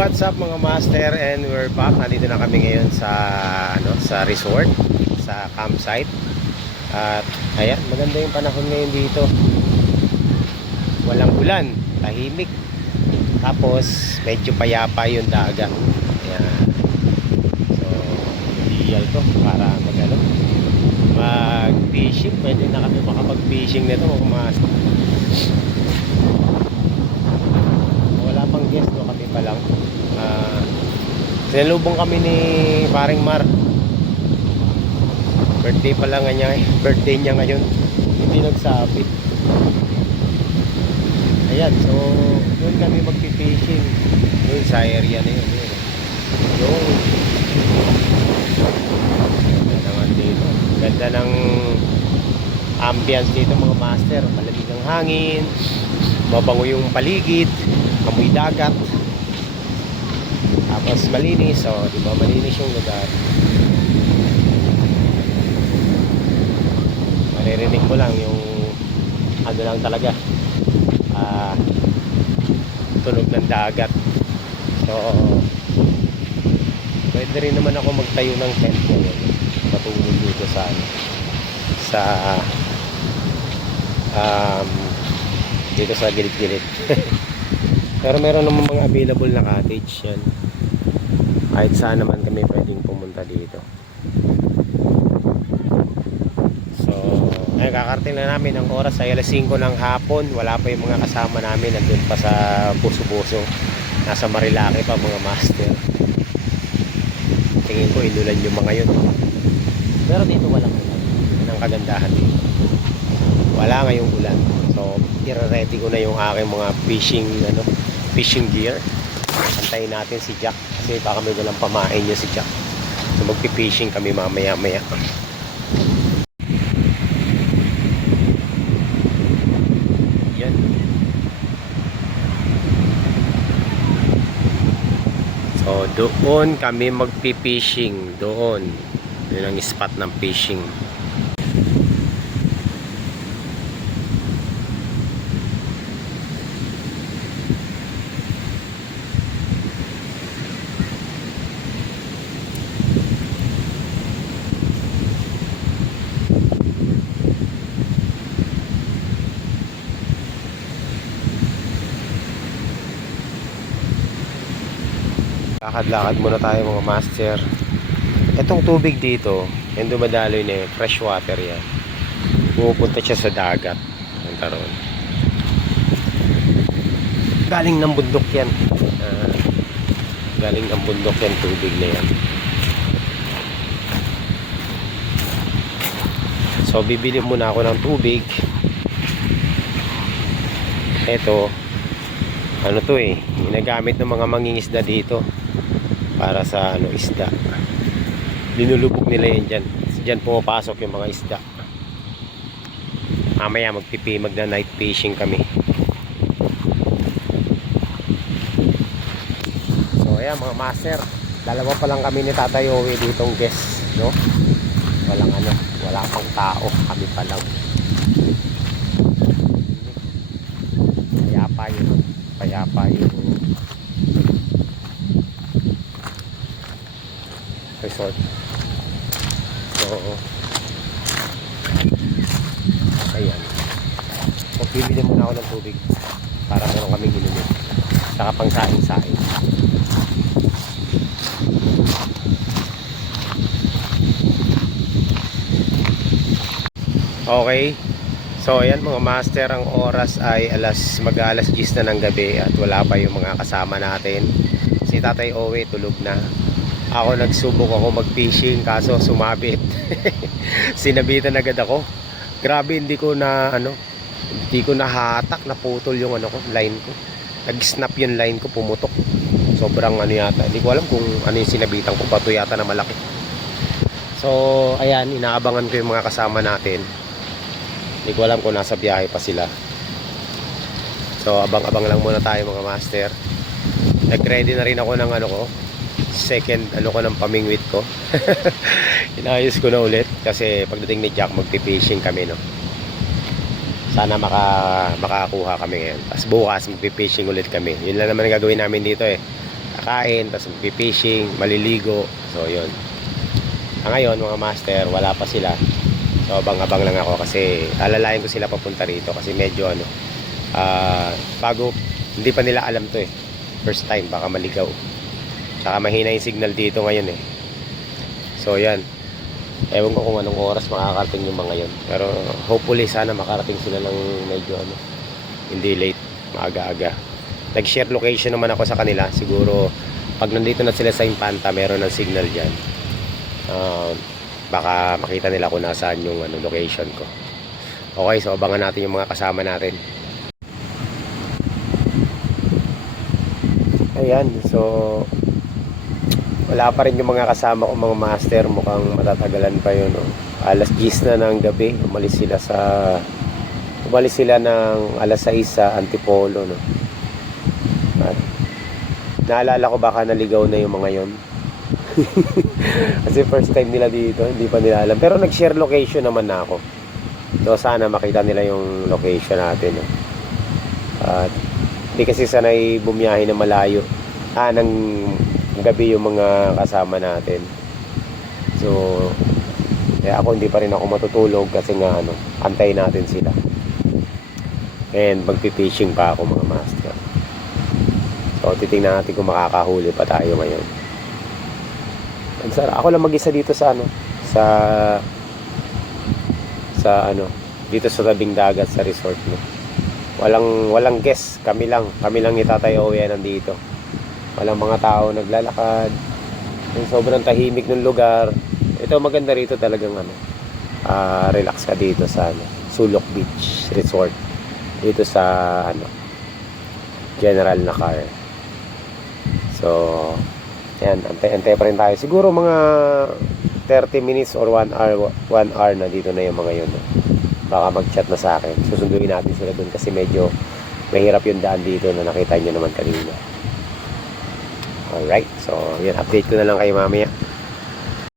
what's up mga master, and we're back. Nandito na kami ngayon sa sa resort, sa campsite. At ayan, maganda yung panahon ngayon dito. Walang ulan, tahimik. Tapos medyo payapa yung dagat. Ayan. So, ideal to para mag-fishing. Pwede na kami makapag-fishing nito mga master. Wala pang guest, no? Kami pa lang. Sinalubong kami ni Paring Mar. Birthday pa lang niya, birthday niya ngayon. Hindi nagsabi. Ayan, so doon kami magpipishing. Doon sa area na yun. Yung ganda naman dito. Ganda ng ambience dito mga master. Malamig ang hangin, mabango yung paligid, amoy dagat, tapos malinis. So diba, malinis yung lugar. Maririnig mo lang yung ano lang talaga, tunog ng dagat. So pwede rin naman ako magtayo ng tent ngayon, matulog dito sa dito sa gilid-gilid. Pero meron naman mga available na cottage yan. Kahit saan naman kami pwedeng pumunta dito. So ay kakarting na namin. Ang oras ay alas 5 ng hapon. Wala pa yung mga kasama namin. Nandun pa sa Puso-Puso. Nasa Marilaki pa mga master. Tingin ko inulan yung mga yun. Pero dito walang ulan. Yan ang kagandahan dito. Wala ngayong ulan. So i-ready ko na yung aking mga fishing gear. Antayin natin si Jack kasi baka may dalang pamain niya si Jack. So magpi-fishing kami mamaya-maya. Yan. So doon kami magpi-fishing. Doon. Yun ang spot ng fishing. Lakad-lakad muna tayo mga master. Itong tubig dito, yung dumadaloy na yun, fresh water yan. Pumupunta siya sa dagat. Ang taron. Galing ng bundok yan. Galing ng bundok yan, tubig na yan. So, bibili muna ako ng tubig. Ito, ano to ginagamit ng mga mangingisda dito para sa isda. Linulubog nila yan dyan. Dyan pumapasok yung mga isda. Mamaya magna night fishing kami. So ayan mga master, dalawa pa lang kami ni Tatay Owe ditong guest, no? Wala pang tao, kami pa lang. Payapa yung resort. So ayan, bibili muna ako ng tubig para meron kaming inumin saka pang saing-saing. Okay, so ayan mga master, ang oras ay mag-alas 10 na ng gabi at wala pa yung mga kasama natin. Si Tatay Owe tulog na. Ako nagsubok ako mag-fishing kaso sumabit. Sinabitan agad ako. Grabe, hindi ko nahatak, naputol yung line ko. Nag-snap yung line ko, pumutok. Sobrang yata. Hindi ko alam kung ano yung sinabitan ko, bato yata na malaki. So, ayan, inaabangan ko yung mga kasama natin. Hindi ko alam kung nasa biyahe pa sila. So, abang-abang lang muna tayo mga master. Nag-ready na rin ako ng second ko ng pamingwit ko. Inayos ko na ulit kasi pagdating ni Jack magpi-fishing kami, no. Sana makakuha kami ngayon. Tapos bukas magpi-fishing ulit kami. Yun lang naman ang gagawin namin dito kakain, tapos magpipishing, maliligo. So yun. Ngayon mga master, wala pa sila. So abang-abang lang ako kasi alalayan ko sila papunta rito kasi medyo bago, hindi pa nila alam to eh. First time, baka maligaw. Saka mahina yung signal dito ngayon eh. So yan. Ewan ko kung anong oras makakarating yung mga yun. Pero hopefully sana makarating sila ng medyo hindi late, maaga-aga. Nag-share location naman ako sa kanila. Siguro pag nandito na sila sa Infanta, meron ng signal dyan. Baka makita nila kung nasaan yung location ko. Okay, so abangan natin yung mga kasama natin. Ayan, so wala pa rin yung mga kasama ko mga master. Mukhang matatagalan pa yun. Alas 10 na ng gabi. Umalis sila ng alas 6 sa Antipolo. At naalala ko baka naligaw na yung mga yon. Kasi first time nila dito, hindi pa nila alam. Pero nag-share location naman na ako. So sana makita nila yung location natin. At hindi kasi sanay bumiyahe na malayo. Ng gabi yung mga kasama natin. So ako hindi pa rin ako matutulog kasi nga antayin natin sila. And magpipishing pa ako mga master. So titingnan natin kung makakahuli pa tayo ngayon. Ako lang mag-isa dito sa dito sa tabing dagat sa resort mo. Walang guest, kami lang itatayo yan nandito. Walang mga tao naglalakad. Sobrang tahimik ng lugar. Ito maganda rito talagang relax ka dito sa Sulok Beach Resort. Dito sa General na car. So yan, antay pa rin tayo. Siguro mga 30 minutes or 1 hour na dito na yung mga yun. Baka mag-chat na sa akin. Susunduin natin sila dun kasi medyo mahirap yung daan dito na nakita nyo naman kanina. Alright, so yan, update ko na lang kayo mamaya.